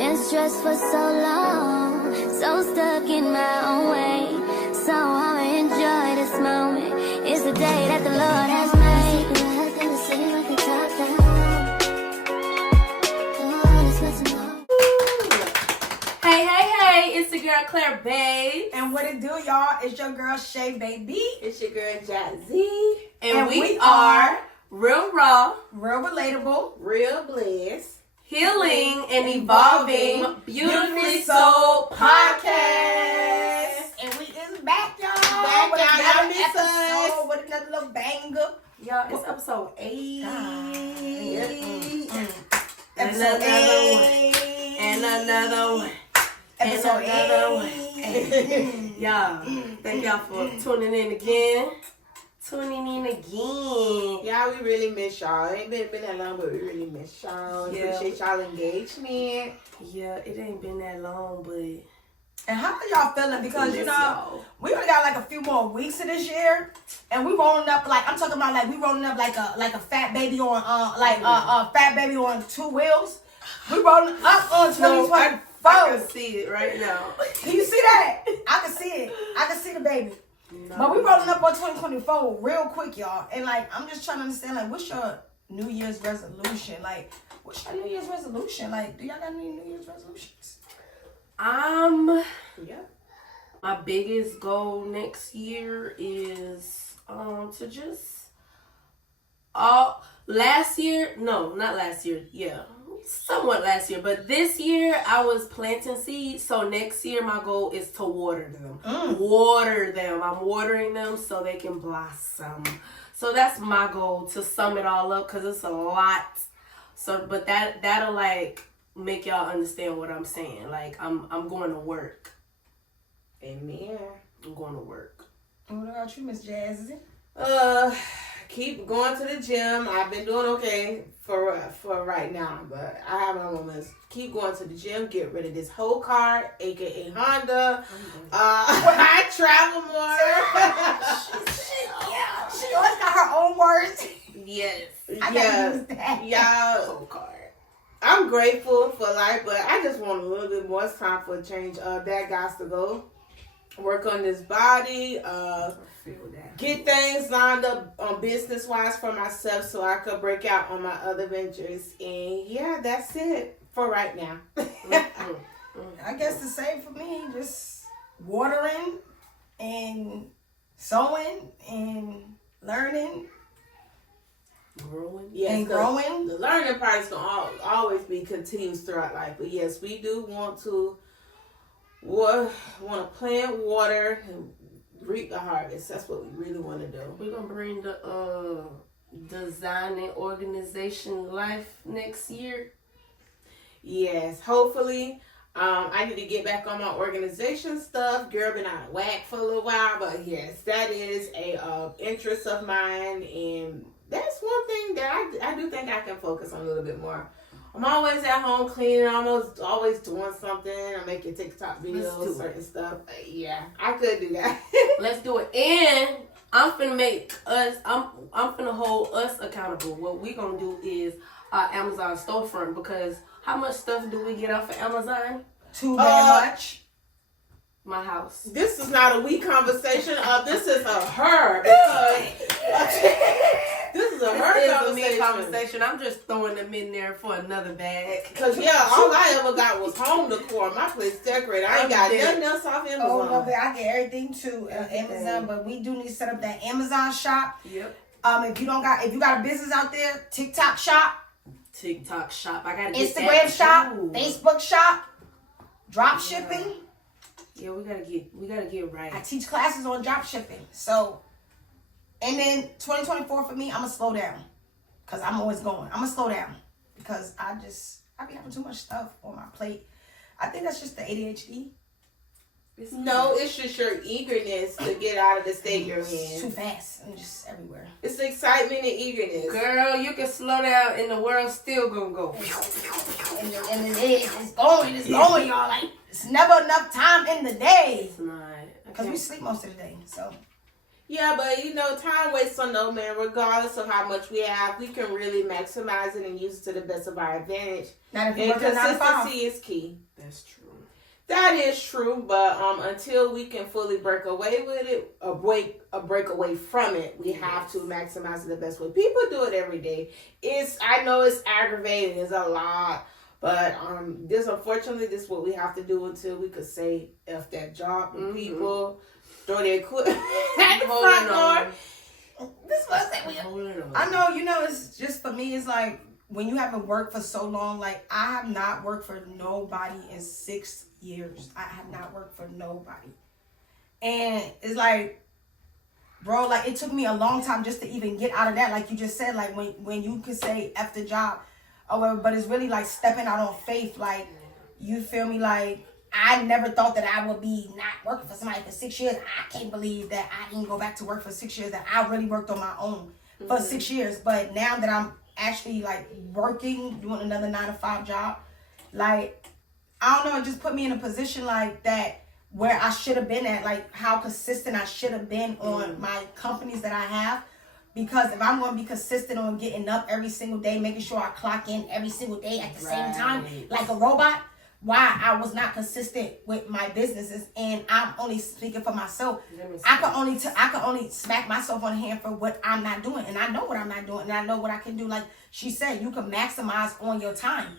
Been stressed for so long, so stuck in my own way. So I'ma enjoy this moment. It's the day that the Lord has made. Hey, it's the girl Kleairr Babes. And what it do, y'all? It's your girl Shay Baby. It's your girl Jazzy. And we are real raw, real relatable, real blessed, healing and evolving Beautifully Souled Podcast. And we is back, y'all. Back, with y'all. another Y'all miss episode us. with another little banger. Y'all, it's episode 8. Episode 8. And another one. Episode 8. Y'all, thank y'all for tuning in again. Y'all, we really miss y'all. It ain't been that long, but we really miss y'all. Yeah. Appreciate y'all engagement. Yeah, it ain't been that long, but... And how are y'all feeling? Because, you know, we only got like a few more weeks of this year. And we rolling up like, I'm talking about like, we rolling up like a fat baby on, a fat baby on 2 wheels. We rolling up on 2024. I can see it right now. Can you see that? I can see it. I can see the baby. No. But we rolling up on 2024 real quick, y'all. And like, I'm just trying to understand, like, what's your New Year's resolution? Like, what's your New Year's resolution? Like, do y'all got any New Year's resolutions? Yeah. My biggest goal next year is to just somewhat last year, but this year I was planting seeds, so next year my goal is to water them. I'm watering them so they can blossom. So that's my goal, to sum it all up, because it's a lot. So, but that'll like make y'all understand what I'm saying. Like, I'm going to work. Amen. I'm going to work. And what about you, Miss Jazzy? Keep going to the gym. I've been doing okay for right now, but I have my moments. Keep going to the gym. Get rid of this whole car, aka Honda. I travel more. She always got her own words. Yes. I gotta use that. Y'all. Whole card. I'm grateful for life, but I just want a little bit more time for a change. That got to go. Work on this body. Get things lined up business-wise for myself so I could break out on my other ventures. And yeah, that's it for right now. I guess the same for me. Just watering and sowing and learning. Growing. Yes, and growing. The learning part is going to always be continuous throughout life. But yes, we do want to plant, water, and reap the harvest. That's what we really want to do. We're going to bring the design and organization life next year. Yes, hopefully. I need to get back on my organization stuff. Girl, been out of whack for a little while. But yes, that is a interest of mine. And that's one thing that I do think I can focus on a little bit more. I'm always at home cleaning, always doing something. I'm making TikTok videos, certain stuff. Yeah, I could do that. Let's do it. And I'm finna hold us accountable. What we gonna do is our Amazon storefront, because how much stuff do we get off of Amazon? Too very much. My house. This is not a we conversation. This is a her. Because this is a her conversation. I'm just throwing them in there for another bag. Because, yeah, all I ever got was home decor. My place decorated. I ain't got nothing else off Amazon. Oh, no, but I get everything to Amazon. But we do need to set up that Amazon shop. Yep. If you got a business out there, TikTok shop. I gotta get Instagram that shop. too. Facebook shop. Drop shipping. Yeah, we gotta get right. I teach classes on drop shipping. So, and then 2024 for me, I'm gonna slow down, cause I'm always going. I'm gonna slow down because I be having too much stuff on my plate. I think that's just the ADHD. No, it's just your eagerness to get out of the state you're in. It's too fast and just everywhere. It's the excitement and eagerness. Girl, you can slow down and the world's still gonna go. And it's going, y'all. Like, it's never enough time in the day. It's not. Because we sleep most of the day, so. Yeah, but you know, time waits on no man. Regardless of how much we have, we can really maximize it and use it to the best of our advantage. Not if you And work a 9 to 5. consistency is key. That's true. That is true, but until we can fully break away with it, or break away from it, we have to maximize it the best way. People do it every day. I know it's aggravating, it's a lot, but unfortunately, this is what we have to do until we could say F that job and people throw their equipment at the front door. This was I know, you know, it's just for me, it's like when you haven't worked for so long, like I have not worked for nobody in 6 years. I have not worked for nobody. And it's like, bro, like it took me a long time just to even get out of that. Like you just said, like when you could say F the job or whatever, but it's really like stepping out on faith. Like, you feel me? Like, I never thought that I would be not working for somebody for 6 years. I can't believe that I didn't go back to work for 6 years, that I really worked on my own for 6 years. But now that I'm actually like working, doing another 9 to 5 job, like, I don't know, it just put me in a position like that where I should have been at, like how consistent I should have been on my companies that I have. Because if I'm going to be consistent on getting up every single day, making sure I clock in every single day at the same time, like a robot, why I was not consistent with my businesses. And I'm only speaking for myself. I can only smack myself on the hand for what I'm not doing. And I know what I'm not doing. And I know what I can do. Like she said, you can maximize on your time.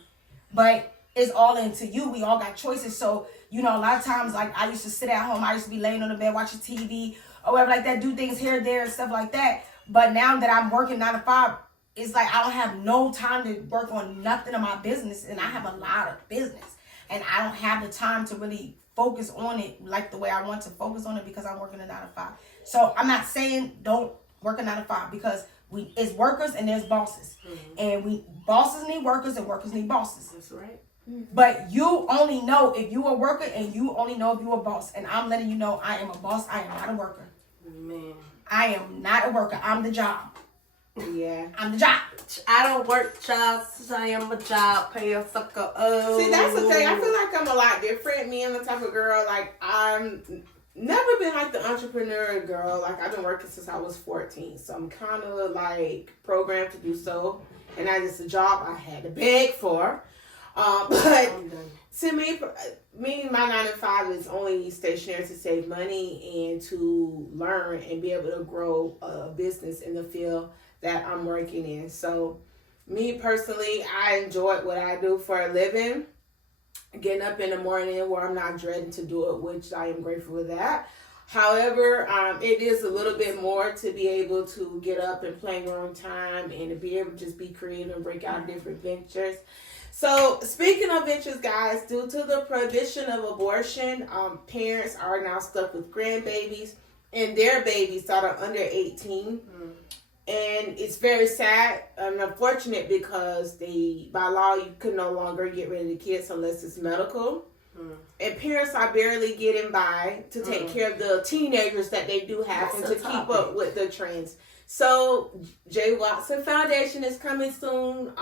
But it's all into you. We all got choices. So, you know, a lot of times, like I used to sit at home. I used to be laying on the bed watching TV or whatever like that, do things here, there, and stuff like that. But now that I'm working 9 to 5, it's like I don't have no time to work on nothing in my business. And I have a lot of business. And I don't have the time to really focus on it like the way I want to focus on it because I'm working a 9 to 5. So I'm not saying don't work a 9 to 5 because it's workers and there's bosses. And bosses need workers and workers need bosses. That's right. But you only know if you a worker and you only know if you a boss. And I'm letting you know I am a boss. I am not a worker. Man. I am not a worker. I'm the job. Yeah. I'm the job. I don't work jobs. I am a job. Pay a sucker. Oh. See, that's the thing. I feel like I'm a lot different. Me, I'm the type of girl, like, I'm never been like the entrepreneur girl. Like, I've been working since I was 14. So I'm kind of like programmed to do so. And that is a job I had to beg for. But to me, my 9 to 5 is only stationary to save money and to learn and be able to grow a business in the field that I'm working in. So me personally, I enjoy what I do for a living. Getting up in the morning where I'm not dreading to do it, which I am grateful for that. However, it is a little bit more to be able to get up and plan your own time and to be able to just be creative and break out different ventures. So, speaking of ventures, guys, due to the prohibition of abortion, parents are now stuck with grandbabies and their babies that are under 18. And it's very sad and unfortunate because by law, you can no longer get rid of the kids unless it's medical. And parents are barely getting by to take care of the teenagers that they do have and to keep up with the trends. So, J. Watson Foundation is coming soon,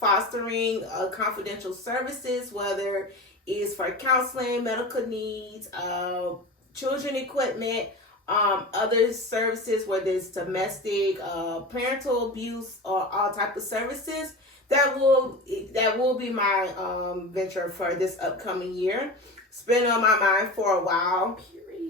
fostering confidential services, whether it's for counseling, medical needs, children equipment, other services, whether it's domestic, parental abuse, or all type of services. That will be my venture for this upcoming year. It's been on my mind for a while.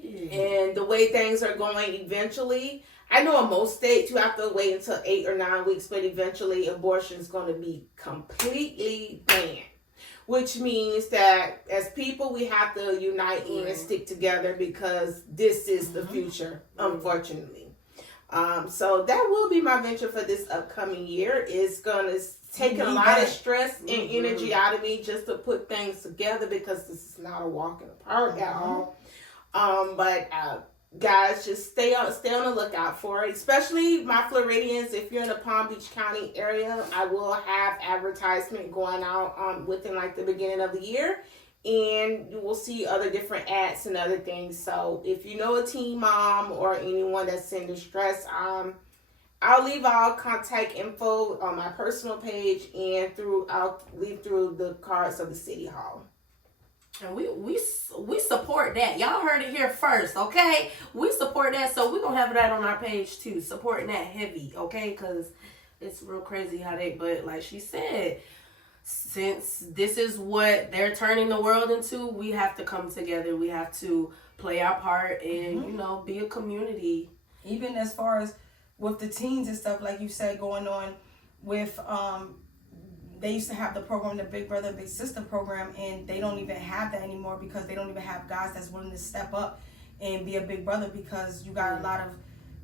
Period. And the way things are going, eventually, I know in most states you have to wait until 8 or 9 weeks, but eventually abortion is going to be completely banned. Which means that as people, we have to unite and stick together because this is the future, unfortunately. So that will be my venture for this upcoming year. It's going to take a lot of stress and energy out of me just to put things together because this is not a walk in the park at all. But guys, just stay on the lookout for it, especially my Floridians. If you're in the Palm Beach County area, I will have advertisement going out within like the beginning of the year, and you will see other different ads and other things. So if you know a teen mom or anyone that's in distress, I'll leave all contact info on my personal page and I'll leave through the cards of the City Hall. And we support that. Y'all heard it here first, okay? We support that, so we're gonna have that on our page too. Supporting that heavy, okay? Because it's real crazy how but like she said, since this is what they're turning the world into, we have to come together. We have to play our part and, be a community. Even as far as with the teens and stuff, like you said, going on with, they used to have the program, the Big Brother, Big Sister program, and they don't even have that anymore because they don't even have guys that's willing to step up and be a big brother, because you got a lot of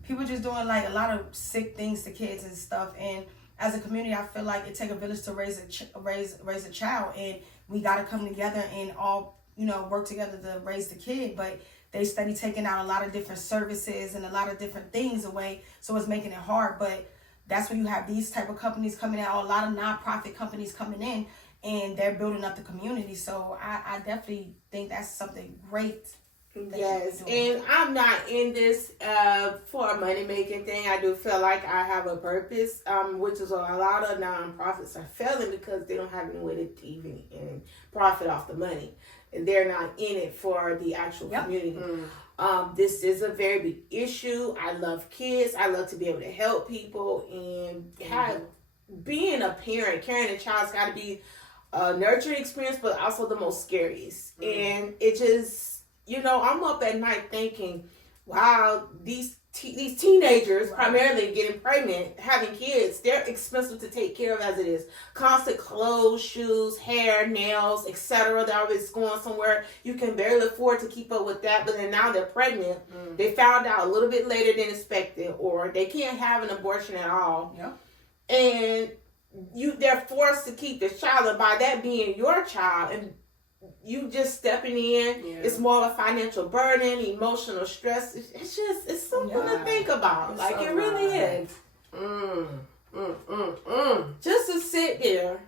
people just doing like a lot of sick things to kids and stuff. And as a community, I feel like it takes a village to raise a child, and we got to come together and all, work together to raise the kid. But they study taking out a lot of different services and a lot of different things away, so it's making it hard. But that's when you have these type of companies coming out, a lot of nonprofit companies coming in, and they're building up the community. So I definitely think that's something great. Yes, and I'm not in this for a money-making thing. I do feel like I have a purpose, which is a lot of nonprofits are failing because they don't have any way to even profit off the money. And they're not in it for the actual community. This is a very big issue. I love kids. I love to be able to help people. And being a parent, carrying a child's got to be a nurturing experience, but also the most scariest. And it just... I'm up at night thinking, wow, these teenagers primarily getting pregnant, having kids, they're expensive to take care of as it is. Constant clothes, shoes, hair, nails, etc. They're always going somewhere. You can barely afford to keep up with that, but then now they're pregnant. They found out a little bit later than expected, or they can't have an abortion at all. Yeah. And they're forced to keep this child, and by that being your child, and you just stepping in, it's more of a financial burden, emotional stress. It's something to think about. It's it really is. Just to sit there.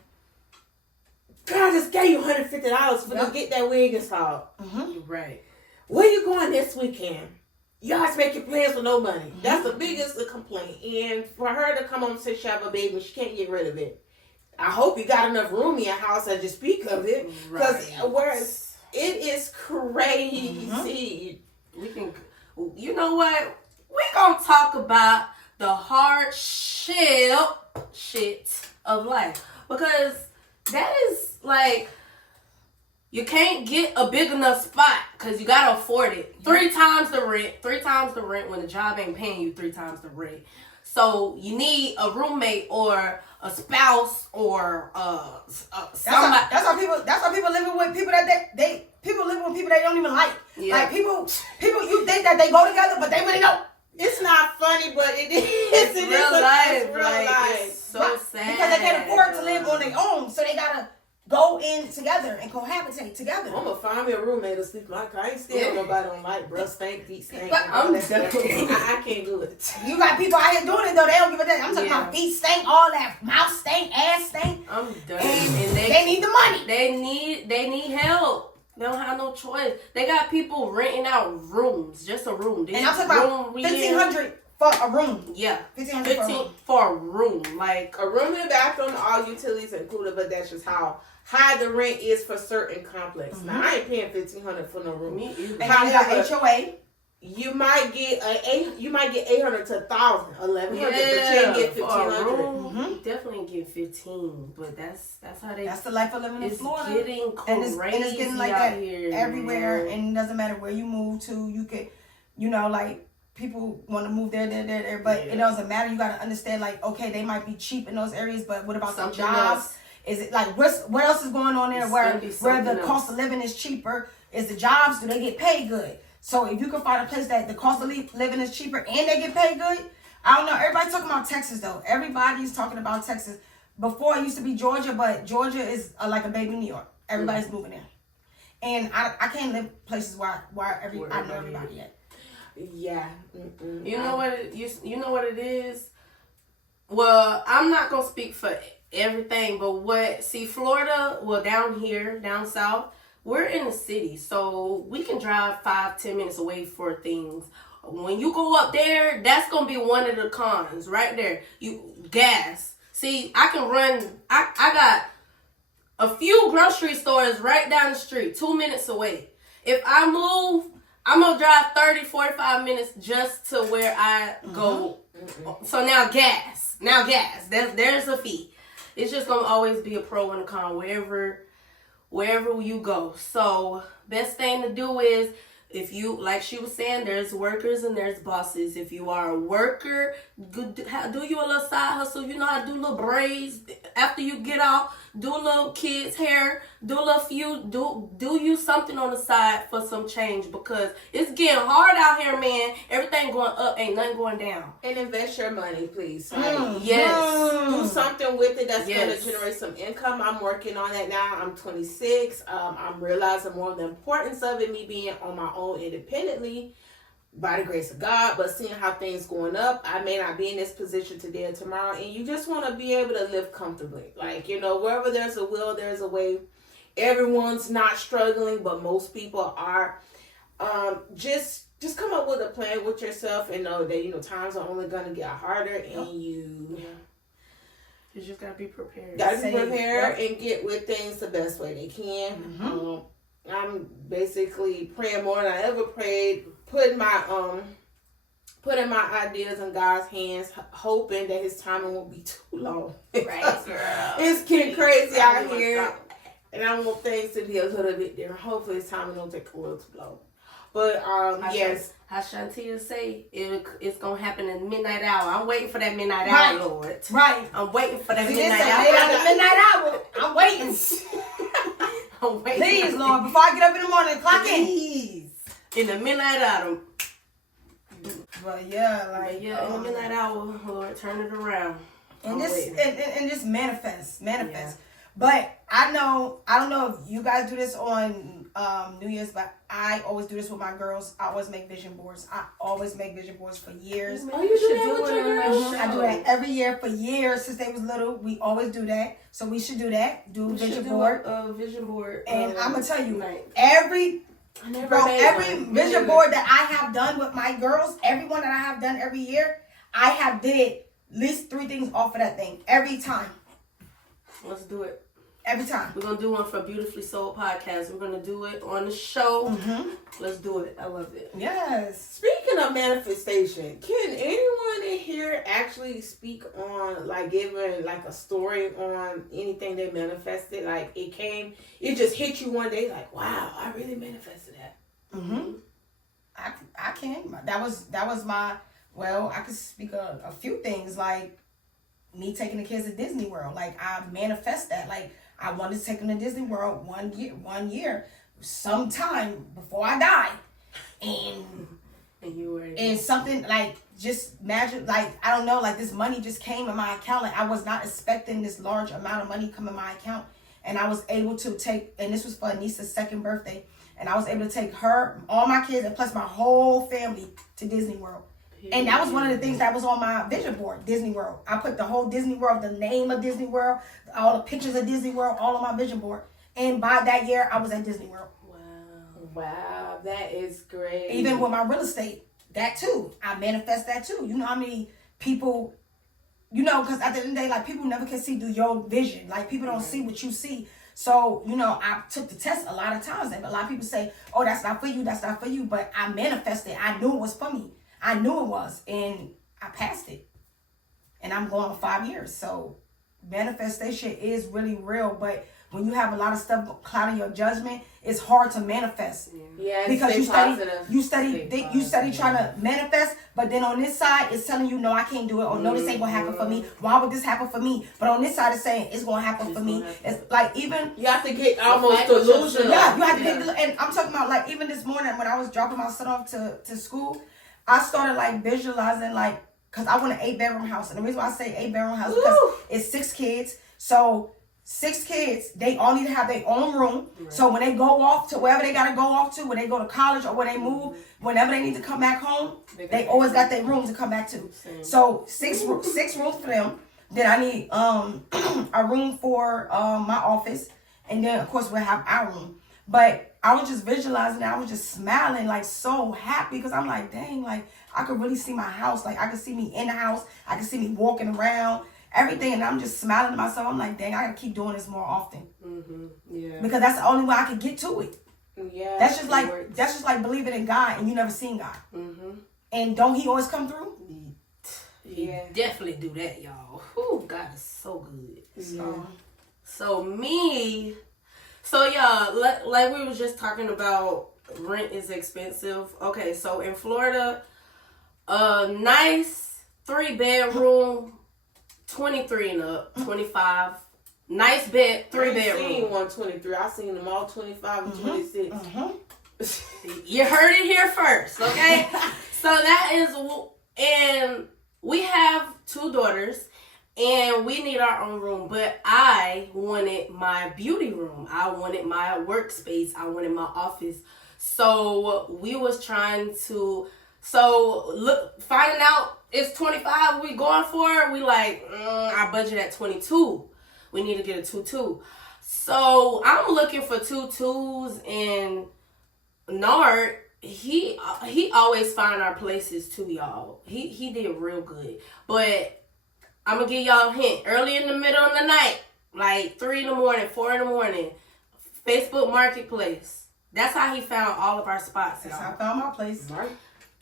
God, I just gave you $150 for to get that wig installed. Right. Where you going this weekend? You guys make your plans with no money. That's the biggest complaint. And for her to come home and say she have a baby, she can't get rid of it. I hope you got enough room in your house as you speak of it. Because whereas it is crazy. We can, you know what? We're going to talk about the hardship shit of life. Because that is like, you can't get a big enough spot because you got to afford it. 3 times the rent when the job ain't paying you 3 times the rent. So you need a roommate or a spouse or somebody. That's why people living with people that people living with people they don't even like. Yeah. Like people you think that they go together, but they really don't. It's not funny, but it is. It's real life. It's real life. It's so sad. Because they can't afford to live on their own, so they gotta go in together and cohabitate together. I'm gonna find me a roommate to sleep like I ain't still nobody on like breath stink, feet stink. I'm done. I can't do it. You got people out here doing it though. They don't give a damn. I'm talking about feet stink, all that, mouth stink, ass stink. I'm done. And they need the money. They need help. They don't have no choice. They got people renting out rooms, just a room. And I'm talking about $1,500 for a room. Yeah, $1,500 for a room. Like a room and bathroom, all utilities included. But that's just how high the rent is for certain complex. Now I ain't paying $1,500 for no room. Me either. And you got HOA. You might get $800 to $1,000, $1,100, but you ain't get $1,500. You definitely get 15, but that's how they. That's the life of living in Florida. It's getting crazy and it's getting like that here, everywhere, and it doesn't matter where you move to. You could, like people want to move there, but it doesn't matter. You got to understand, like, okay, they might be cheap in those areas, but what about the jobs? Else. Is it like what else is going on there where the cost of living is cheaper? Is the jobs? Do they get paid good? So if you can find a place that the cost of living is cheaper and they get paid good, I don't know. Everybody's talking about Texas though. Everybody's talking about Texas. Before it used to be Georgia, but Georgia is like a baby New York. Everybody's moving in, and I can't live places where I know everybody at. Yeah. You know what? You know what it is. Well, I'm not gonna speak for everything, but Florida, down south, we're in the city, so we can drive 5-10 minutes away for things. When you go up there, that's gonna be one of the cons right there. Gas. See, I can run. I A few grocery stores right down the street, 2 minutes away. If I move, I'm going to drive 30, 45 minutes just to where I go. So now gas. There's a fee. It's just going to always be a pro and a con wherever you go. So best thing to do is, if you, like she was saying, there's workers and there's bosses. If you are a worker, do you a little side hustle. You know how to do little braids after you get off. Do a little kids' hair. Do you something on the side for some change, because it's getting hard out here, man. Everything going up, ain't nothing going down. And invest your money, please. Yes. Do something with it that's going to generate some income. I'm working on that now. I'm 26. I'm realizing more of the importance of it, me being on my own independently by the grace of God, but seeing how things going up, I may not be in this position today or tomorrow, and you just want to be able to live comfortably. Like, wherever there's a will, there's a way. Everyone's not struggling, but most people are. Just come up with a plan with yourself and know that, times are only going to get harder, and you just got to be prepared. Got to be prepared and get with things the best way they can. I'm basically praying more than I ever prayed, putting my ideas in God's hands, hoping that His timing won't be too long. Right, girl. It's getting crazy out here, and I want things to be a little bit different. Hopefully, His timing don't take a little too long. But yes, how Shantia say, it's gonna happen in the midnight hour. I'm waiting for that midnight hour, Lord. Right. I'm waiting for that midnight hour. I'm waiting. Please, Lord, before I get up in the morning, clock in. In the midnight hour. But in the midnight hour, Lord, turn it around. And just manifest. Yeah. But I don't know if you guys do this on New Year's, but I always do this with my girls. I always make vision boards. I always make vision boards for years. Oh, you should do it with your girls. I do that every year for years since they was little. We always do that. So we should do that. Do a vision board. Vision board. And I'm gonna tell you, night. every vision board that I have done with my girls, every one that I have done every year, I have did at least 3 things off of that thing every time. Let's do it. Every time. We're going to do one for Beautifully Souled podcast. We're going to do it on the show. Let's do it. I love it. Yes. Speaking of manifestation, can anyone in here actually speak on, giving, a story on anything they manifested? It just hit you one day, wow, I really manifested that. I can. That was my, I could speak a few things, like me taking the kids to Disney World. I manifest that. I wanted to take them to Disney World one year, sometime before I die. And something just imagine, I don't know, this money just came in my account. I was not expecting this large amount of money come in my account. And I was able to take, and this was for Anissa's 2nd birthday, and I was able to take her, all my kids, and plus my whole family to Disney World. And that was one of the things that was on my vision board, Disney World. I put the whole Disney World, the name of Disney World, all the pictures of Disney World, all on my vision board. And by that year, I was at Disney World. Wow, that is great. Even with my real estate, that too. I manifest that too. You know how many people, because at the end of the day, people never can see through your vision. People don't see what you see. So, I took the test a lot of times. And a lot of people say, oh, that's not for you, that's not for you. But I manifested. I knew it was for me. I knew it was, and I passed it. And I'm going on 5 years. So manifestation is really real, but when you have a lot of stuff clouding your judgment, it's hard to manifest. Yeah, because you study trying to manifest, but then on this side it's telling you, no, I can't do it, or no, this ain't gonna happen for me. Why would this happen for me? But on this side it's saying it's gonna happen for me. It's even you have to get almost delusional. Yeah, you have to get, and I'm talking about even this morning when I was dropping my son off to school, I started visualizing because I want an 8-bedroom house. And the reason why I say 8-bedroom house is because it's 6 kids. So 6 kids, they all need to have their own room. Right. So when they go off to wherever they got to go off to, when they go to college or when they move, whenever they need to come back home, they always got their room to come back to. So 6 rooms for them. Then I need a room for my office. And then, of course, we'll have our room. But I was just visualizing it. I was just smiling, so happy, because I'm dang, I could really see my house. I could see me in the house. I could see me walking around. everything. And I'm just smiling to myself. I'm like, dang, I gotta keep doing this more often. Yeah. Because that's the only way I can get to it. Yeah. That's just like believing in God and you never seen God. And don't He always come through? Yeah. Definitely do that, y'all. Ooh, God is so good. So y'all, like we was just talking about, rent is expensive. Okay, so in Florida, a nice 3-bedroom, 23 and up, 25. Nice bed, 3-bedroom. I seen 123. I seen them all 25 and 26. You heard it here first, okay? So that is, and we have 2 daughters, and we need our own room. But I wanted my beauty room. I wanted my workspace. I wanted my office. So we was trying to, finding out it's 25 we going for, we like, our budget at 22. We need to get a 2-2. So I'm looking for 2-2s, and Nard, he always find our places too, y'all. He did real good. But I'm gonna give y'all a hint. Early in the middle of the night, like 3 in the morning, 4 in the morning, Facebook Marketplace. That's how he found all of our spots. That's how I found my place.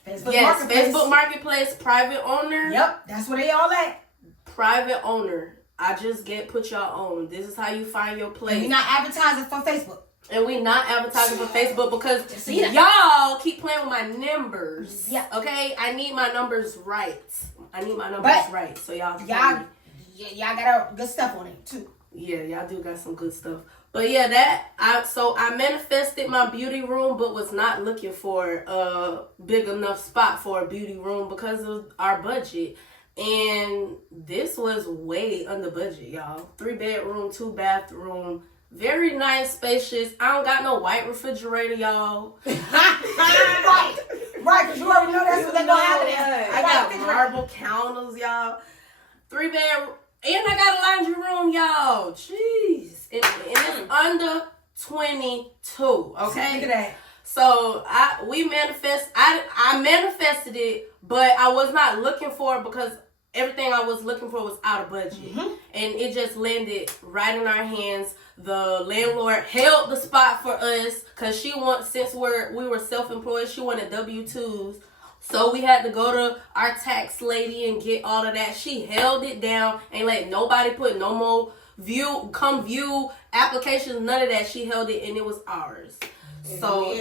Facebook Marketplace, private owner. Yep, that's where they all at. Private owner. I just put y'all on. This is how you find your place. And we're not advertising for Facebook. And we not advertising for Facebook because y'all keep playing with my numbers. Yeah. Okay? I need my numbers right. Right. So y'all got good stuff on it too. Yeah, y'all do got some good stuff. But yeah, I manifested my beauty room, but was not looking for a big enough spot for a beauty room because of our budget. And this was way under budget, y'all. 3-bedroom, 2-bathroom, very nice, spacious. I don't got no white refrigerator, y'all. Right, because you already know that's what they're gonna have there. I got marble counters, y'all. 3-bedroom, and I got a laundry room, y'all. Jeez, and it's under 22. Okay, look at that. So I manifested it, but I was not looking for it because everything I was looking for was out of budget. And it just landed right in our hands. The landlord held the spot for us because since we were self-employed, she wanted W-2s. So we had to go to our tax lady and get all of that. She held it down and let nobody put no more view applications, none of that. She held it and it was ours. So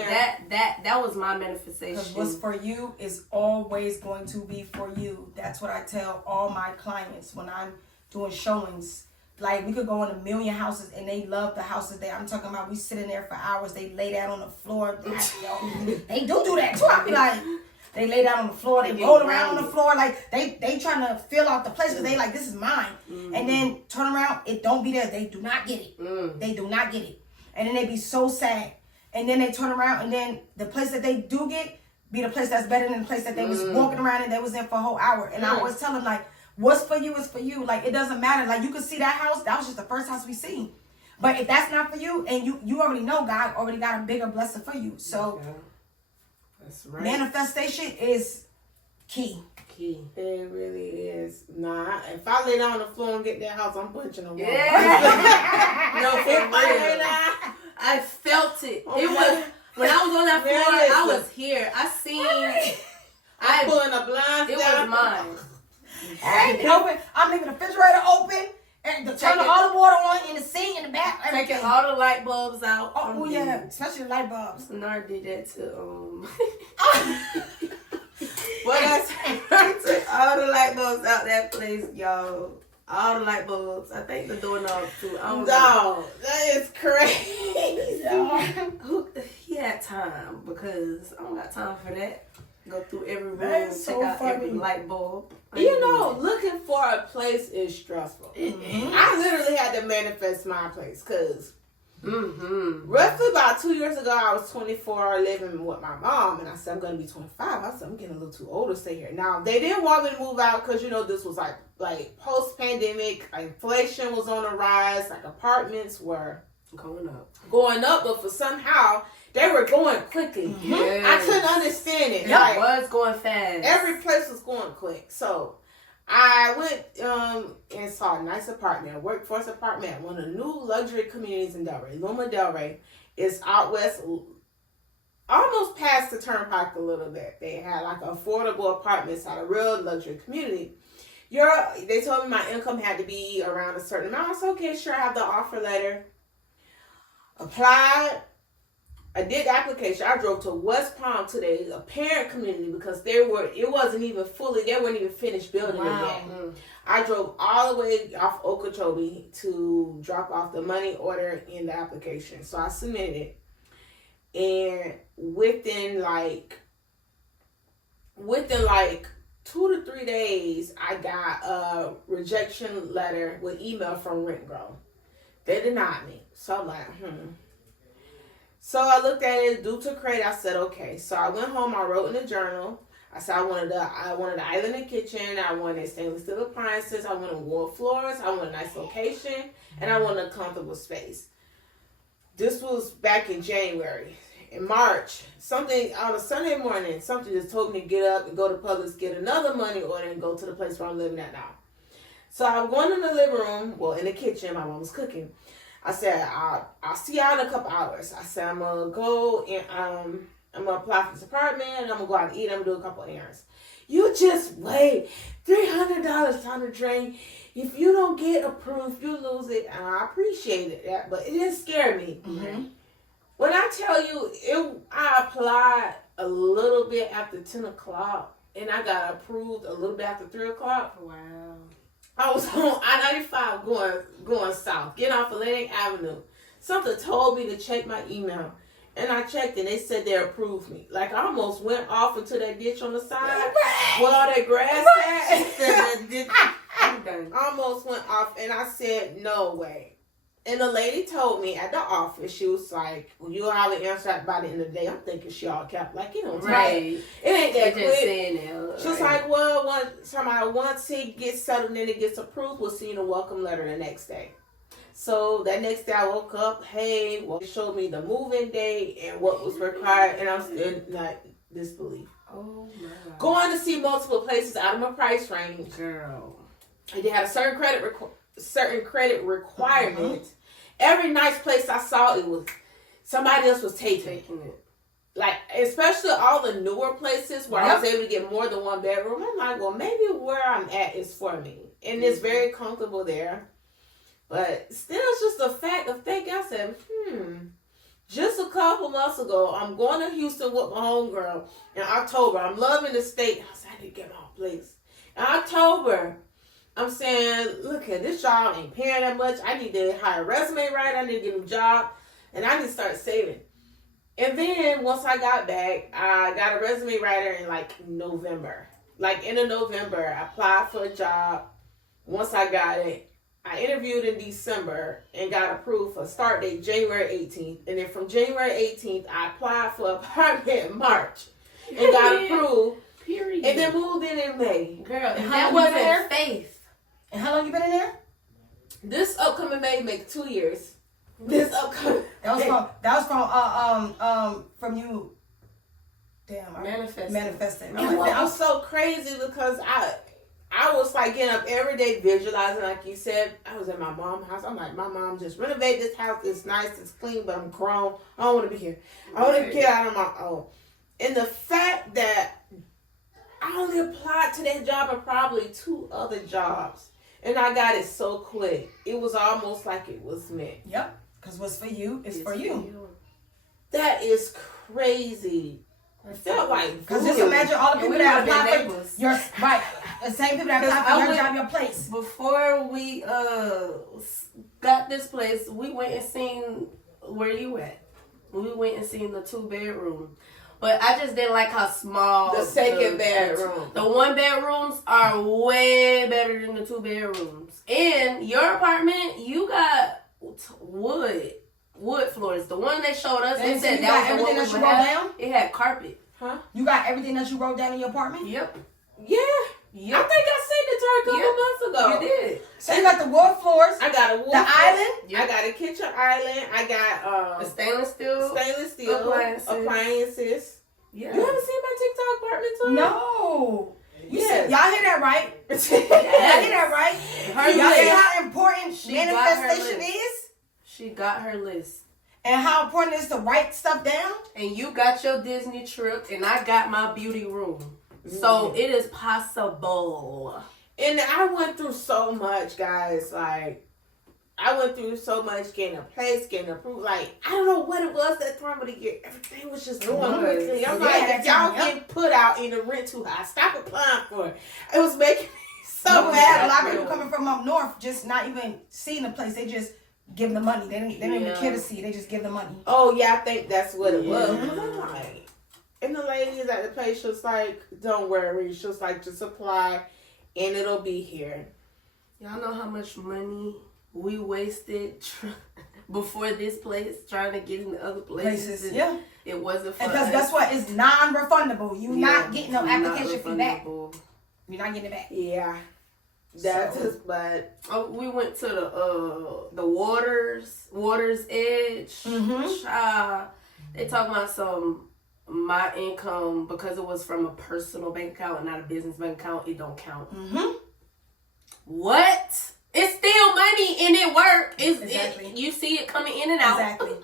that was my manifestation. Because what's for you is always going to be for you. That's what I tell all my clients when I'm doing showings. Like, we could go in a million houses and they love the houses there. I'm talking about we sit in there for hours. They lay down on the floor. They do that too. I be like, they lay down on the floor. They roll around on the floor. Like, they trying to fill out the place because they like, this is mine. And then turn around, it don't be there. They do not get it. They do not get it. And then they be so sad. And then they turn around and then the place that they do get be the place that's better than the place that they was walking around and they was in for a whole hour. And I always tell them, like, what's for you is for you. Like, it doesn't matter. Like, you could see that house. That was just the first house we seen. But if that's not for you, and you already know God already got a bigger blessing for you. So, that's right. Manifestation is key. It really is. Nah, if I lay down on the floor and get that house, I'm punching them. Yeah. No, for real. I felt it. It was when I was on that floor. I was here. I seen. I pulling a blind. It was mine. I'm leaving the refrigerator open and turning all the water on in the sink in the back. Taking all the light bulbs out. Oh yeah, especially the light bulbs. Nard did that to What I took all the light bulbs out that place, y'all. All the light bulbs. I think the doorknobs too. Dog, that is crazy. He had time because I don't got time for that. Go through every room, That's check so out funny. every light bulb. You know, looking for a place is stressful. I literally had to manifest my place because roughly about 2 years ago, I was 24 living with my mom, and I said, I'm going to be 25. I said, I'm getting a little too old to stay here. Now, they didn't want me to move out because, you know, this was like post-pandemic. Inflation was on the rise. Like, apartments were going up, but for somehow, they were going quickly. Yes. I couldn't understand it. It was going fast. Every place was going quick. So, I went and saw a nice apartment, a workforce apartment, one of the new luxury communities in Delray. Loma Del Rey is out west, almost past the turnpike a little bit. They had like affordable apartments at a real luxury community. They told me my income had to be around a certain amount. I said, okay, sure, I have the offer letter. Applied. I did the application. I drove to West Palm to a parent community because they weren't even finished building it yet. I drove all the way off Okeechobee to drop off the money order in the application. So I submitted it. And within like 2 to 3 days, I got a rejection letter with email from Rent Grow. They denied me. So I'm like, So I looked at it due to credit. I said, okay. So I went home. I wrote in the journal. I said I wanted the island and kitchen. I wanted stainless steel appliances. I wanted wood floors. I wanted a nice location, and I wanted a comfortable space. This was back in January. In March, something on a Sunday morning, something just told me to get up and go to Publix, get another money order, and go to the place where I'm living at now. So I'm going in the living room, in the kitchen. My mom was cooking. I said, I'll see y'all in a couple hours. I said, I'm going to go and I'm going to apply for this apartment. I'm going to go out and eat. I'm going to do a couple errands. You just wait. $300 down the drain. If you don't get approved, you lose it. And I appreciated that, but it didn't scare me. Mm-hmm. When I tell you, I applied a little bit after 10 o'clock, and I got approved a little bit after 3 o'clock. Wow. I was on I-95 going south, getting off Atlantic Avenue. Something told me to check my email, and I checked, and they said they approved me. Like, I almost went off into that ditch on the side where all that grass at. I almost went off, and I said, no way. And the lady told me at the office, she was like, well, you'll have an answer by the end of the day. I'm thinking she all kept, like, you know, right. It ain't that quick. She was like, well, once he gets settled and it gets approved, we'll see you a welcome letter the next day. So that next day I woke up, it showed me the move-in date and what was required, and I'm still not disbelief. Oh, my God. Going to see multiple places out of my price range. Girl. And they had a certain credit requirement. Every nice place I saw, it was somebody else was taking it. Like, especially all the newer places where I was able to get more than one bedroom. I'm like, well, maybe where I'm at is for me. And it's very comfortable there. But still, it's just a fact of thinking. I said, just a couple months ago, I'm going to Houston with my homegirl in October. I'm loving the state. I said, I need to get my place. In October, I'm saying, look at this job ain't paying that much. I need to hire a resume writer. I need to get a new job. And I need to start saving. And then once I got back, I got a resume writer in November. End of November, I applied for a job. Once I got it, I interviewed in December and got approved for a start date January 18th. And then from January 18th, I applied for an apartment in March and got approved. Period. And then moved in May. Girl, and that wasn't faith. And how long you been in there? This upcoming May makes 2 years. This upcoming. That was from you. Damn, manifesting. And what was so crazy because I was getting up every day visualizing, like you said. I was at my mom's house. I'm like, my mom just renovated this house. It's nice, it's clean, but I'm grown. I don't want to be here. I want to get out on my own. And the fact that I only applied to that job and probably 2 other jobs. And I got it so quick. It was almost like it was meant. Yep. Because what's for you is for you. That is crazy. I felt like... Because just imagine all the people that apply for your... Right. The same people that apply for your job, your place. Before we got this place, we went and seen where you at. We went and seen the 2-bedroom. But I just didn't like how small the second bedroom. The 1-bedrooms are way better than the 2-bedrooms. In your apartment, you got wood floors. The one they showed us, they said that was everything that you wrote down. It had carpet. Huh? You got everything that you wrote down in your apartment? Yep. Yeah. Yep. I think I sent it to her a couple months ago. You did. So you got the wood floors. I got a wood floor. Island. Yep. I got a kitchen island. I got the stainless steel appliances. Yeah. You haven't seen my TikTok apartment tour? No. Yes. Y'all hear that right? Yes. Y'all hear that right? Y'all see how important She manifestation is? She got her list. And how important it is to write stuff down? And you got your Disney trip, and I got my beauty room. So it is possible. And I went through so much, guys. Like, I went through so much getting a place, getting approved. Like, I don't know what it was that time of the year. Everything was just going quickly. I'm like, if y'all get put out in the rent too high, stop applying for it. It was making me so mad. A lot of people coming from up north just not even seeing the place. They just give the money. They don't even care to see. They just give the money. Oh, yeah, I think that's what it was. I'm like, and the ladies at the place, she was like, don't worry. She was like, just apply and it'll be here. Y'all know how much money we wasted before this place trying to get in the other places? Yeah. It wasn't for because us. guess what? It's non-refundable. You're not getting no application fee back. You're not getting it back. Yeah. That's just, but we went to the Water's Edge. They talking about my income, because it was from a personal bank account and not a business bank account, it don't count. What? It's still money and it worked. You see it coming in and out. Exactly.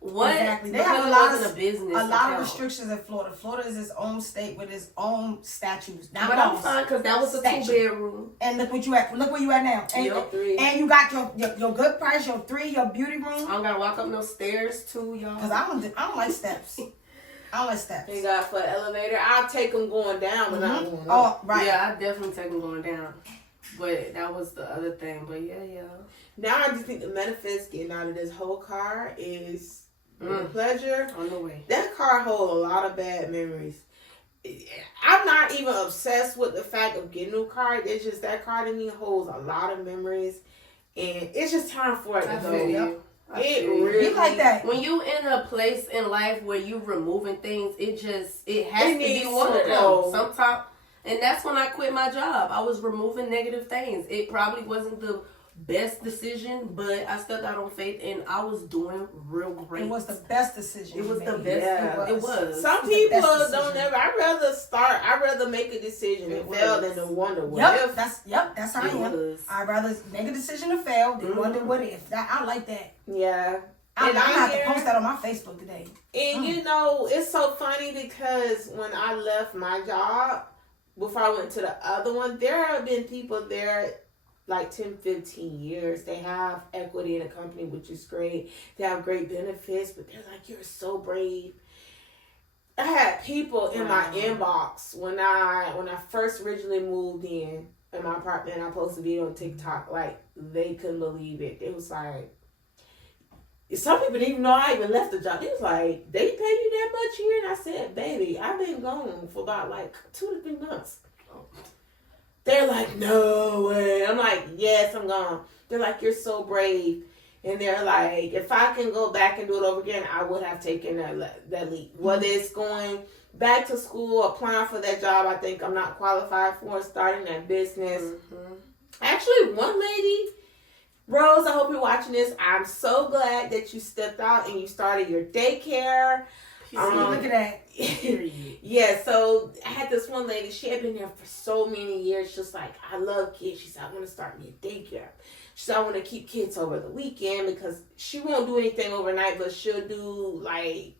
What? Exactly. They Because have a lot of restrictions in Florida. Florida is its own state with its own statutes. But I'm fine because that was a 2-bedroom. And look what you at. Look where you at now. And, and you got your good price, your beauty room. I don't gotta walk up no stairs too, y'all. Because I don't like steps. I don't like steps. Thank God for the elevator. I'll take them going down, but not going up. Oh, right. Yeah, I definitely take them going down. But that was the other thing. But yeah. Now I just think the manifest getting out of this whole car is a pleasure. On the way. That car holds a lot of bad memories. I'm not even obsessed with the fact of getting a new car. It's just that car to me holds a lot of memories. And it's just time for it to go. It really like that. When you in a place in life where you removing things, it has to be one of them. Sometimes. And that's when I quit my job. I was removing negative things. It probably wasn't the best decision, but I stepped out on faith and I was doing real great. It was the best decision. It was the best. Yeah. It was. Some people don't ever. I'd rather make a decision and fail than to wonder what if. That's how I am. I'd rather make a decision to fail than wonder what if. I like that. Yeah. I'm gonna have to post that on my Facebook today. And you know, it's so funny because when I left my job, before I went to the other one, there have been people there like 10, 15 years. They have equity in a company, which is great. They have great benefits, but they're like, you're so brave. I had people in my inbox when I first originally moved in my apartment. I posted a video on TikTok. Like, they couldn't believe it. It was like, some people didn't even know I even left the job. It was like, they pay you that much here? And I said, baby, I've been gone for about like 2 to 3 months. They're like, no way. I'm like, yes, I'm gone. They're like, you're so brave. And they're like, if I can go back and do it over again, I would have taken that leap. Whether it's going back to school, applying for that job I think I'm not qualified for, starting that business. Actually, one lady, Rose, I hope you're watching this. I'm so glad that you stepped out and you started your daycare. Look at that. Yeah, so I had this one lady. She had been there for so many years. She's like, I love kids. She said, I want to start me a daycare. She said, I want to keep kids over the weekend because she won't do anything overnight, but she'll do like,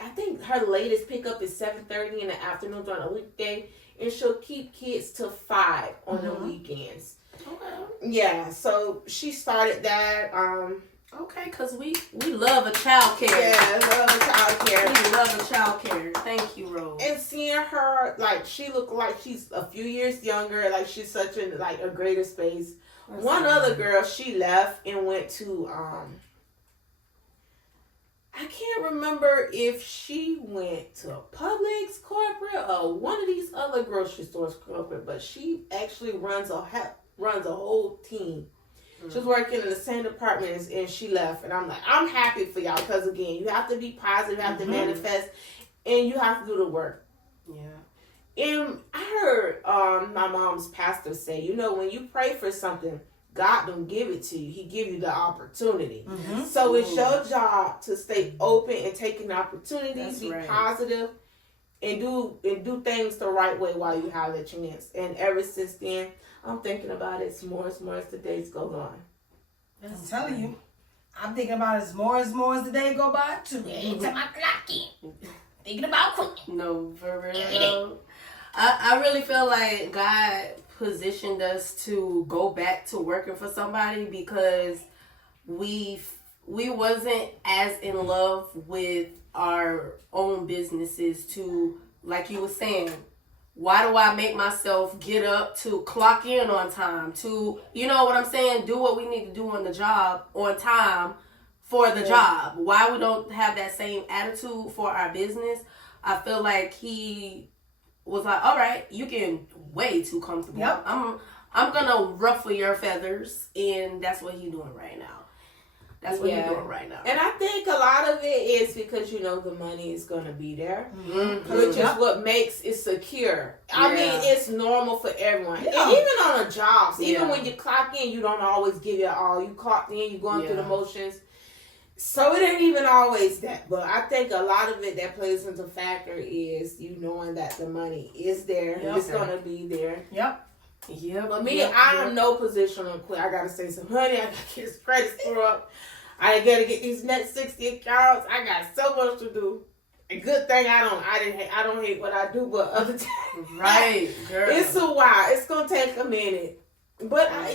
I think her latest pickup is 7:30 in the afternoon during a weekday, and she'll keep kids till 5 on the weekends. Okay. Yeah, so she started that. Okay, because we love a child care. Yeah, love a child care. We love a child care. Thank you, Rose. And seeing her, like, she looked like she's a few years younger. Like, she's such a greater space. One other girl, she left and went to, I can't remember if she went to a Publix corporate or one of these other grocery stores corporate, but she actually runs a whole team. She was working in the same department and she left. And I'm like, I'm happy for y'all because, again, you have to be positive, you have to manifest, and you have to do the work. Yeah. And I heard my mom's pastor say, you know, when you pray for something, God don't give it to you. He give you the opportunity. So it's your job to stay open and taking opportunities, be positive, and do things the right way while you have the chance. And ever since then, I'm thinking about it more as the days go on. I'm telling you, I'm thinking about it more as the day go by too. Every time I clock in, thinking about quitting. No, for real. I really feel like God positioned us to go back to working for somebody because we wasn't as in love with our own businesses to, like you were saying, why do I make myself get up to clock in on time, to, you know what I'm saying, do what we need to do on the job on time for the job? Why we don't have that same attitude for our business? I feel like he was like, all right, you getting way too comfortable. Yep. I'm gonna ruffle your feathers, and that's what he's doing right now. That's what he's doing right now. And I think a lot of it is because, you know, the money is going to be there, which is what makes it secure. I mean, it's normal for everyone. And even on a job, even when you clock in, you don't always give it all. You clock in, you're going through the motions. So it ain't even always that. But I think a lot of it that plays into factor is you knowing that the money is there. It's going to be there. But me, I am no position on quit. I got to say some honey. I got to get this credit score up. I got to get these next 60 accounts. I got so much to do. A good thing I don't hate what I do, but other times, right, girl, it's a while. It's gonna take a minute. But I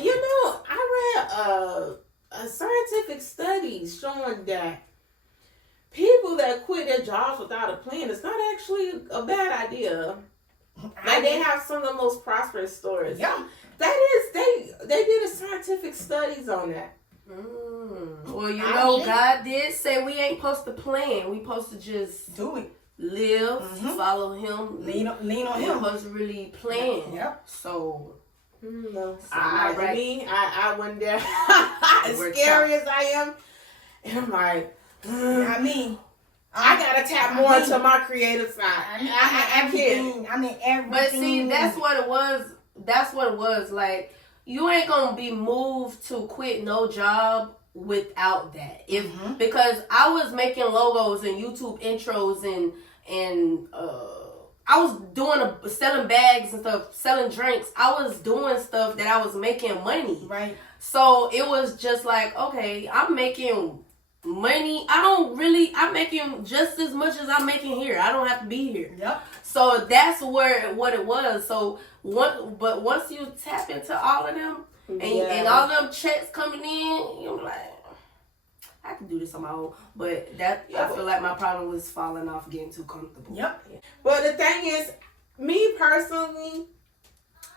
read a scientific study showing that people that quit their jobs without a plan, it's not actually a bad idea. And they have some of the most prosperous stories. Yeah, that is they did a scientific studies on that. Well, you know, God did say we ain't supposed to plan. We supposed to just do it, live, follow Him, lean on Him. We supposed to really plan. So, I went there as scary as I am, and I'm like, I gotta tap more into my creative side. I can't. Everything. But see, that's what it was. That's what it was. Like, you ain't gonna be moved to quit no job without that. Because I was making logos and YouTube intros and I was doing selling bags and stuff, selling drinks. I was doing stuff that I was making money. Right. So it was just like, okay, I'm making money. I'm making just as much as I'm making here. I don't have to be here. Yep. So that's what it was. So once you tap into all of them and all them checks coming in, you're like, I can do this on my own. But I feel like my problem was falling off, getting too comfortable. Yep. But the thing is, me personally,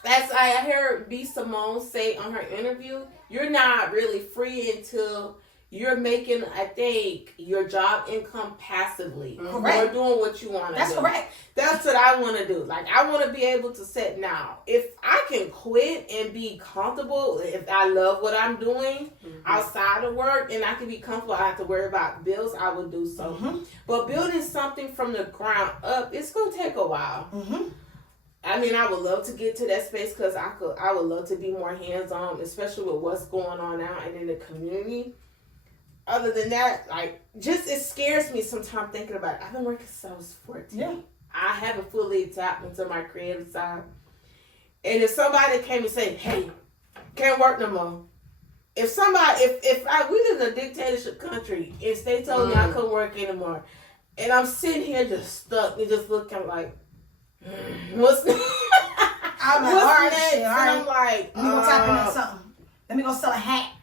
as I heard B. Simone say on her interview, you're not really free until you're making, I think, your job income passively. Correct. Or doing what you want to do. That's correct. That's what I want to do. Like, I want to be able to say now, if I can quit and be comfortable, if I love what I'm doing outside of work and I can be comfortable, I have to worry about bills, I would do so. But building something from the ground up, it's going to take a while. I mean, I would love to get to that space because I would love to be more hands-on, especially with what's going on now and in the community. Other than that, like, just it scares me sometimes thinking about it. I've been working since I was 14. Yeah. I haven't fully tapped into my creative side. And if somebody came and said, hey, can't work no more. If we live in a dictatorship country, if they told me I couldn't work anymore, and I'm sitting here just stuck and just looking like, what's next? I'm like, all right. And I'm like, let me go tap into something. Let me go sell a hat.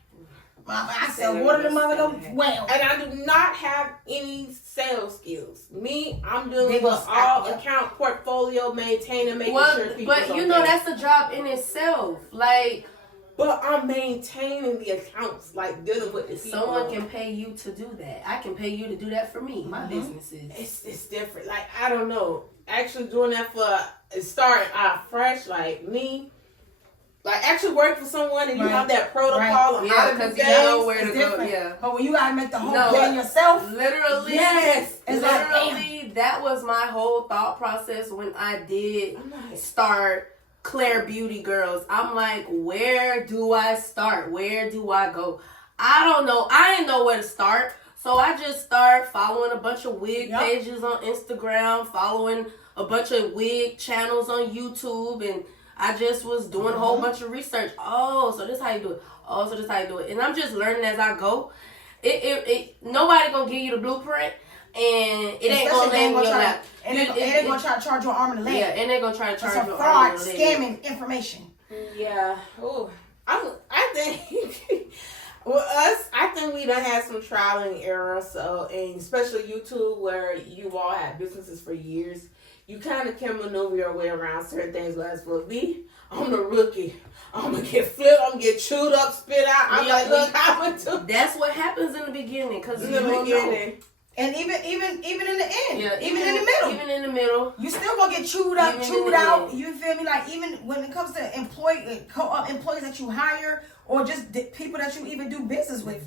I sell water to mother well. And I do not have any sales skills. Me, I'm doing all account portfolio maintaining, making sure people. But you know, that's a job in itself. Like, but I'm maintaining the accounts, like dealing with the people. Someone can pay you to do that. I can pay you to do that for me. My businesses. It's different. Like, I don't know. Actually doing that for starting out fresh, like me. Like, actually work for someone and you have that protocol on how to do things. You know where to go. Yeah. But when you gotta make the whole plan yourself. Literally. Yes. Literally, that was my whole thought process when I did start Kleairr Beauty Girls. I'm like, where do I start? Where do I go? I don't know. I didn't know where to start. So I just started following a bunch of wig pages on Instagram, following a bunch of wig channels on YouTube, and I just was doing a whole bunch of research. Oh, so this how you do it. Oh, so this how you do it. And I'm just learning as I go. Nobody gonna give you the blueprint, and it ain't gonna land in your lap. And they're gonna try to charge your arm and a leg. Yeah, and they're gonna try to charge your fraud, arm and a leg. scamming information. Yeah. Oh, I think with us, I think we done had some trial and error. So, and especially YouTube, where you all had businesses for years, you kind of can maneuver your way around certain things. But for me, I'm the rookie. I'm gonna get flipped. I'm gonna get chewed up, spit out. I'm like, look, how I'm gonna do. That's what happens in the beginning, cause In the beginning. And even in the end, yeah, even in the middle, you still gonna get chewed up, chewed out. You feel me? Like even when it comes to employees that you hire, or just people that you even do business with,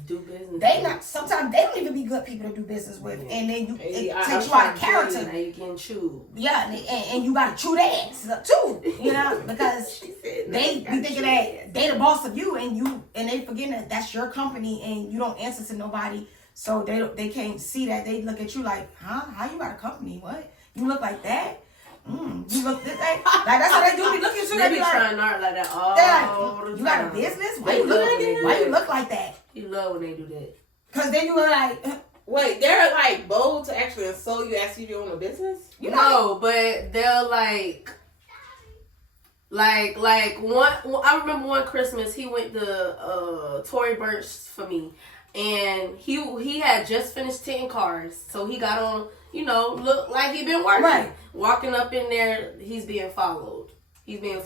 sometimes they don't even be good people to do business with, and then it takes you out of character. Now you getting chewed. Yeah, and you gotta chew their asses up too, you know, because they be thinking that they the boss of you, and they forgetting that that's your company, and you don't answer to nobody. So they can't see that. They look at you like, huh? How you got a company? What? You look like that? You look this way? Like that's how they do. Be looking at you. They be trying to act like that all the time. You got a business? Why you look like that? Why you look like that? You love when they do that. Cause then you were like, wait, they're like bold to actually insult you, ask you to own a business? No, but they're like one. I remember one Christmas he went to Tory Burch for me. And he had just finished 10 cars, so he got on, look like he been working. Right. Walking up in there, he's being followed. He's being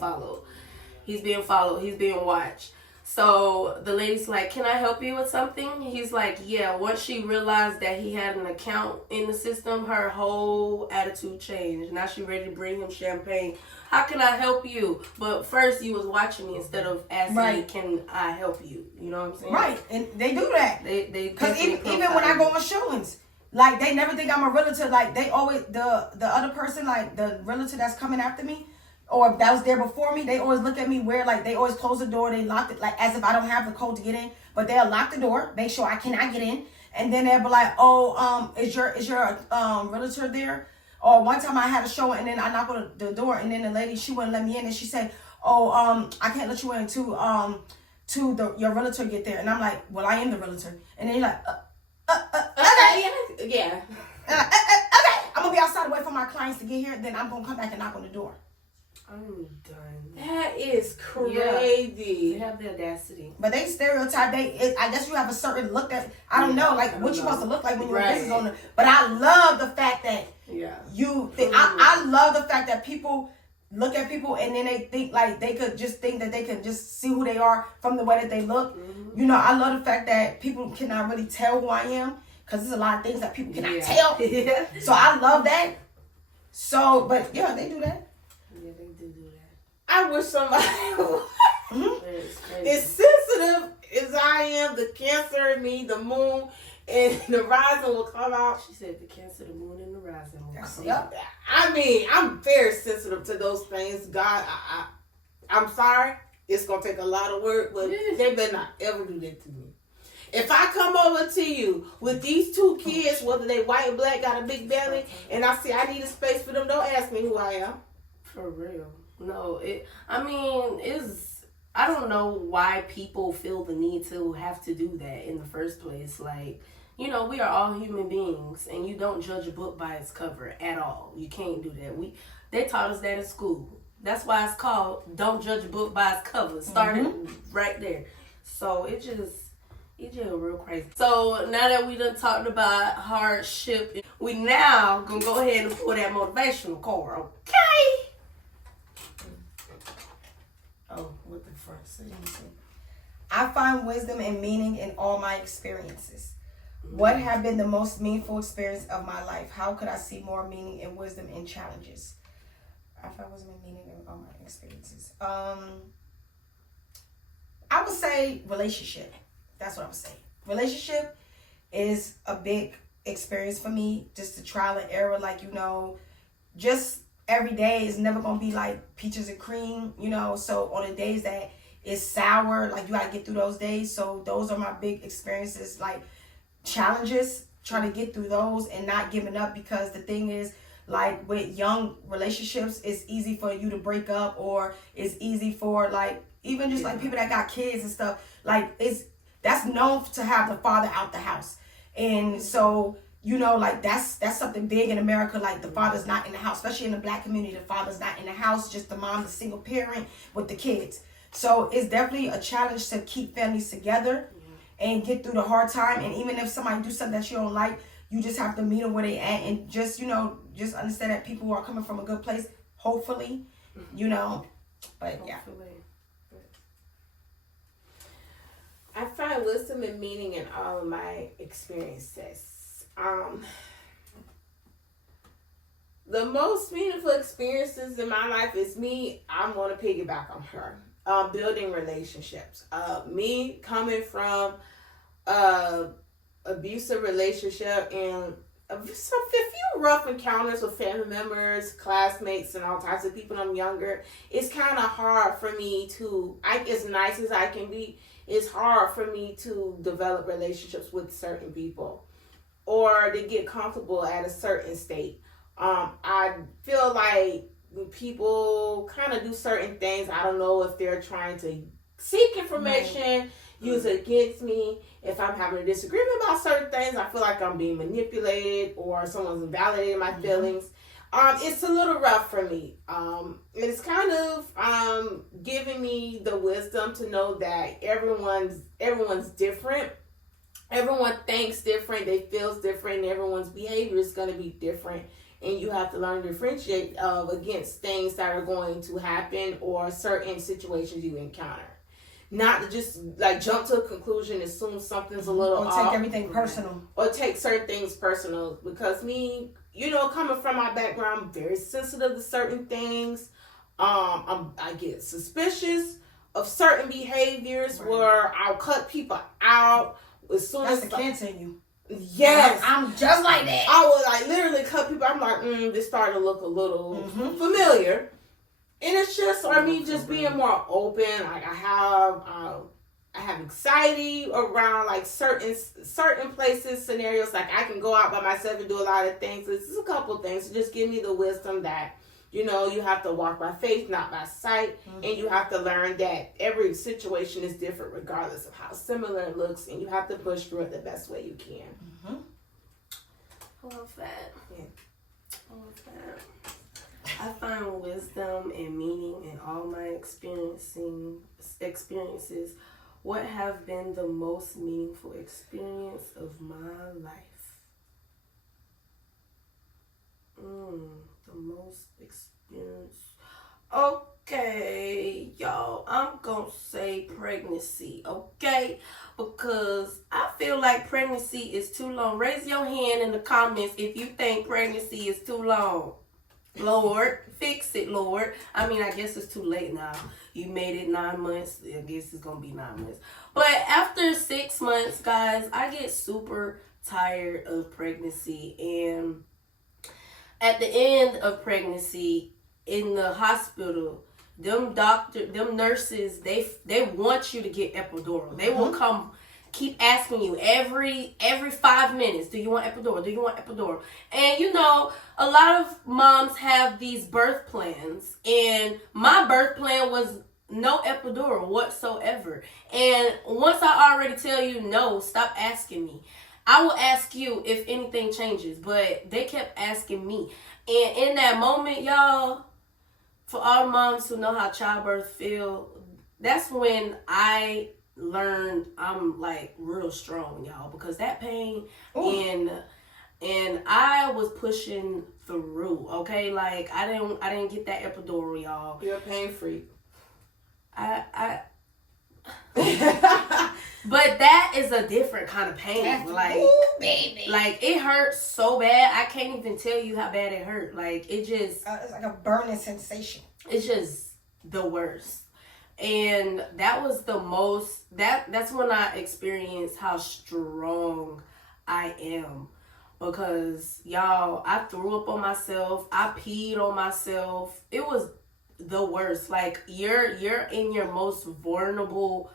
watched. So the lady's like, can I help you with something? He's like, yeah. Once she realized that he had an account in the system, her whole attitude changed. Now she ready to bring him champagne. How can I help you? But first you was watching me instead of asking me, can I help you? You know what I'm saying? Right. And they do that. Because even when I go on showings, like they never think I'm a realtor. Like they always, the other person, like the realtor that's coming after me, or that was there before me, they always look at me weird, like they always close the door, they lock it, like as if I don't have the code to get in, but they'll lock the door, make sure I cannot get in, and then they'll be like, oh, is your realtor there? Or one time I had a show, and then I knock on the door, and then the lady, she wouldn't let me in, and she said, oh, I can't let you in until your realtor get there, and I'm like, well, I am the realtor, and then you're like, okay, yeah, okay, I'm gonna be outside waiting for my clients to get here, then I'm gonna come back and knock on the door. I'm done. That is crazy. They have the audacity. But they stereotype. I guess you have a certain look that I don't know, like what you supposed to look like when you're a business owner. But I love the fact that I love the fact that people look at people and then they think like they could just think that they can just see who they are from the way that they look. Mm-hmm. I love the fact that people cannot really tell who I am because there's a lot of things that people cannot tell. So I love that. So, but yeah, they do that. I wish somebody as sensitive as I am, the Cancer in me, the moon, and the rising will come out. She said the Cancer, the moon, and the rising will come out. I mean, I'm very sensitive to those things. God, I'm sorry. It's going to take a lot of work, but they better not ever do that to me. If I come over to you with these 2 kids, whether they white or black, got a big belly, and I see I need a space for them, don't ask me who I am. For real. No, I don't know why people feel the need to have to do that in the first place. Like, we are all human beings, and you don't judge a book by its cover at all. You can't do that. They taught us that in school. That's why it's called Don't Judge a Book by Its Cover. Started right there. So it just real crazy. So now that we done talked about hardship, we now gonna go ahead and pull that motivational card, okay? Oh, what the front say? I find wisdom and meaning in all my experiences. What have been the most meaningful experience of my life? How could I see more meaning and wisdom in challenges? I find wisdom and meaning in all my experiences. I would say relationship. That's what I would say. Relationship is a big experience for me. Just the trial and error, just every day is never gonna be like peaches and cream, so on the days that it's sour, like you gotta get through those days. So those are my big experiences, like challenges, trying to get through those and not giving up, because the thing is, like with young relationships, it's easy for you to break up, or it's easy for like even just like people that got kids and stuff, like that's known to have the father out the house. And so, you know, like that's something big in America. Like the father's not in the house, especially in the Black community. The father's not in the house, just the mom, the single parent with the kids. So it's definitely a challenge to keep families together and get through the hard time. And even if somebody do something that you don't like, you just have to meet them where they at, and just, you know, just understand that people are coming from a good place, hopefully, you know. But yeah. I find wisdom and meaning in all of my experiences. The most meaningful experiences in my life is me. I'm going to piggyback on her. Building relationships. Me coming from abusive relationship and a few rough encounters with family members, classmates, and all types of people when I'm younger. It's kind of hard for me to, as nice as I can be, it's hard for me to develop relationships with certain people or to get comfortable at a certain state. I feel like when people kind of do certain things, I don't know if they're trying to seek information, use it against me. If I'm having a disagreement about certain things, I feel like I'm being manipulated or someone's invalidating my feelings. It's a little rough for me. It's kind of giving me the wisdom to know that everyone's different. Everyone thinks different, they feels different, and everyone's behavior is going to be different. And you have to learn to differentiate against things that are going to happen or certain situations you encounter. Not to just like jump to a conclusion as soon as something's a little off. Or take everything personal. Or take certain things personal. Because me, you know, coming from my background, I'm very sensitive to certain things. I get suspicious of certain behaviors where I'll cut people out as soon as... That's the cancer in you. Yes. I'm just like that. I would like literally cut people. I'm like, this starting to look a little familiar. And it's just, or me just being more open. Like I have anxiety around like certain places, scenarios. Like I can go out by myself and do a lot of things. This is a couple things to just give me the wisdom that, you know, you have to walk by faith, not by sight. And you have to learn that every situation is different regardless of how similar it looks. And you have to push through it the best way you can. I love that. Yeah. I love that. I find wisdom and meaning in all my experiences. What have been the most meaningful experience of my life? The most experience. Okay, y'all, I'm gonna say pregnancy, okay? Because I feel like pregnancy is too long. Raise your hand in the comments if you think pregnancy is too long. Lord, fix it, Lord. I mean, I guess it's too late now. You made it 9 months. I guess it's going to be 9 months. But after 6 months, guys, I get super tired of pregnancy. And at the end of pregnancy, in the hospital, them nurses, they want you to get epidural. They will come keep asking you every 5 minutes, do you want epidural? Do you want epidural? And you know, a lot of moms have these birth plans, and my birth plan was no epidural whatsoever. And once I already tell you no, stop asking me. I will ask you if anything changes, but they kept asking me. And in that moment, y'all, for all the moms who know how childbirth feel, that's when I learned I'm like real strong, y'all, because that pain and I was pushing through, okay? Like I didn't get that epidural, y'all. You're a pain freak. But that is a different kind of pain. Like, baby. Like it hurts so bad. I can't even tell you how bad it hurt. Like it just it's like a burning sensation. It's just the worst. And that was the most, that's when I experienced how strong I am. Because, y'all, I threw up on myself. I peed on myself. It was the worst. Like, you're in your most vulnerable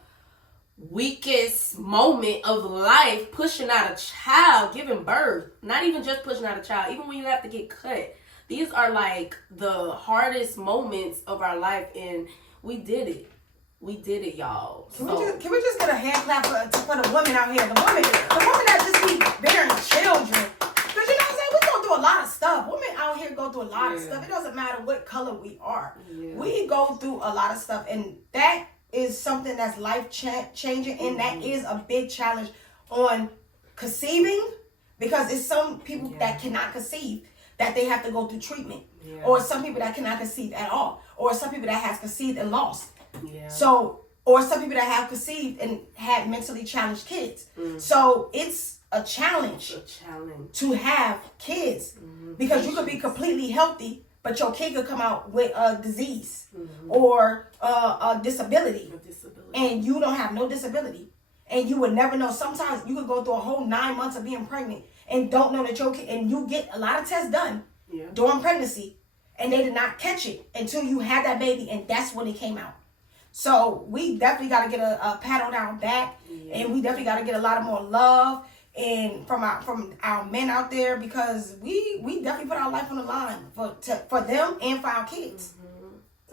weakest moment of life, pushing out a child, giving birth. Not even just pushing out a child, even when you have to get cut. These are like the hardest moments of our life, and we did it. We did it, y'all. Can we just get a hand clap for the women out here? The women that just keep bearing children. Because you know what I'm saying? We go through a lot of stuff. Women out here go through a lot of stuff. It doesn't matter what color we are. Yeah. We go through a lot of stuff, and that is something that's life-changing, and that is a big challenge on conceiving, because it's some people that cannot conceive, that they have to go through treatment. Yeah. Or some people that cannot conceive at all. Or some people that has conceived and lost. Yeah. So, or some people that have conceived and had mentally challenged kids. So it's a challenge to have kids, because you could be completely healthy, but your kid could come out with a disease or a disability, and you don't have no disability, and you would never know. Sometimes you could go through a whole 9 months of being pregnant and don't know that your kid, and you get a lot of tests done during pregnancy, and they did not catch it until you had that baby, and that's when it came out. So we definitely got to get a pat on our back, and we definitely got to get a lot of more love and from our men out there, because we definitely put our life on the line for them and for our kids.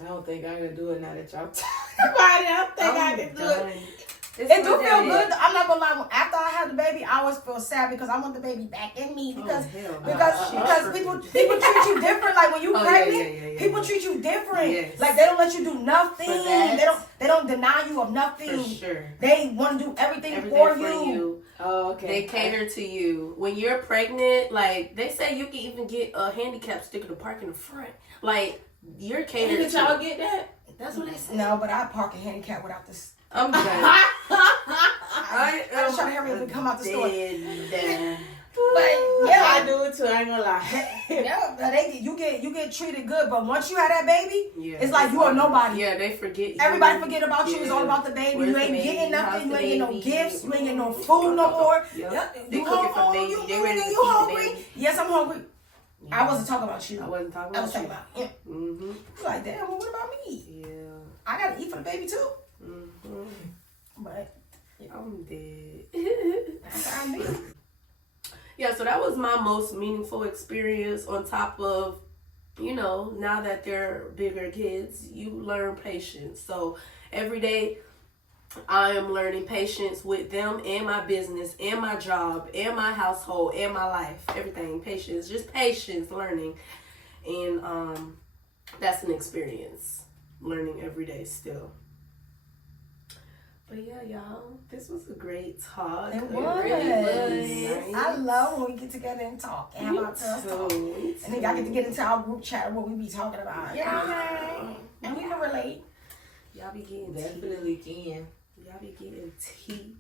I don't think I can do it now that y'all talking about it. I don't think I can do it. It do feel good. I'm not gonna lie. After I had the baby, I always feel sad because I want the baby back in me, because people treat you different. Like when you pregnant, people treat you different. Yes. Like they don't let you do nothing. They don't deny you of nothing. For sure. They want to do everything for you. Oh, okay. They cater to you. When you're pregnant, like they say, you can even get a handicap sticker to park in the front. Like you're catered. Did y'all get that? That's what they say. No, but I park a handicap without this. I'm done. I just try to hurry up and come out the store. But yeah, I do it too. I ain't gonna lie. You get treated good, but once you have that baby, it's like you are nobody. Yeah, they forget you. Everybody forget about you. It's all about the baby. You ain't getting nothing. You ain't getting no gifts. You ain't getting no food no more. You hungry? You hungry? Yes, I'm hungry. I wasn't talking about you. I wasn't talking about you. I was talking about him. Like, damn, well, what about me? Yeah. I gotta eat for the baby too. But I'm dead. Yeah, so that was my most meaningful experience. On top of, now that they're bigger kids, you learn patience. So every day I am learning patience with them and my business and my job and my household and my life. Everything. Patience. Just patience learning. And that's an experience. Learning every day still. But yeah, y'all, this was a great talk. It really was. Nice. I love when we get together and talk. And about us talk. And then y'all get to get into our group chat, what we be talking about. You know what I'm saying? And we can relate. Y'all be getting definitely can. Y'all be getting tea.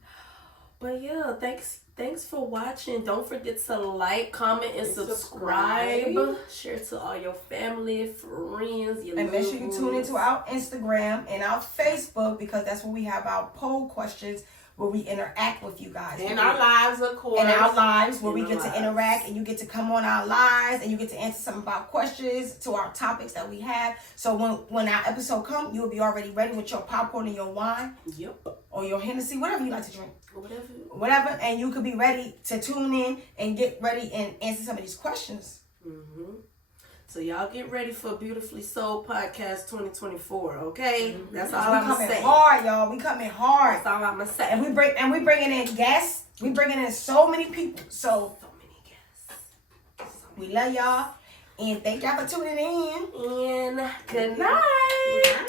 But yeah, thanks for watching. Don't forget to like, comment, and subscribe. Share to all your family, friends, and make sure you tune into our Instagram and our Facebook, because that's where we have our poll questions where we interact with you guys. And our lives, of course. And our lives, where we get to interact, and you get to come on our lives, and you get to answer some of our questions to our topics that we have. So when our episode comes, you will be already ready with your popcorn and your wine. Yep. Or your Hennessy, whatever you like to drink. Whatever. And you could be ready to tune in and get ready and answer some of these questions. So y'all get ready for Beautifully Souled Podcast 2024, okay? That's all I'm gonna say. We coming hard, y'all. We coming hard. That's all I'm gonna say. And we bringing in guests. We bringing in so many people. So many guests. We love y'all, and thank y'all for tuning in. And good night.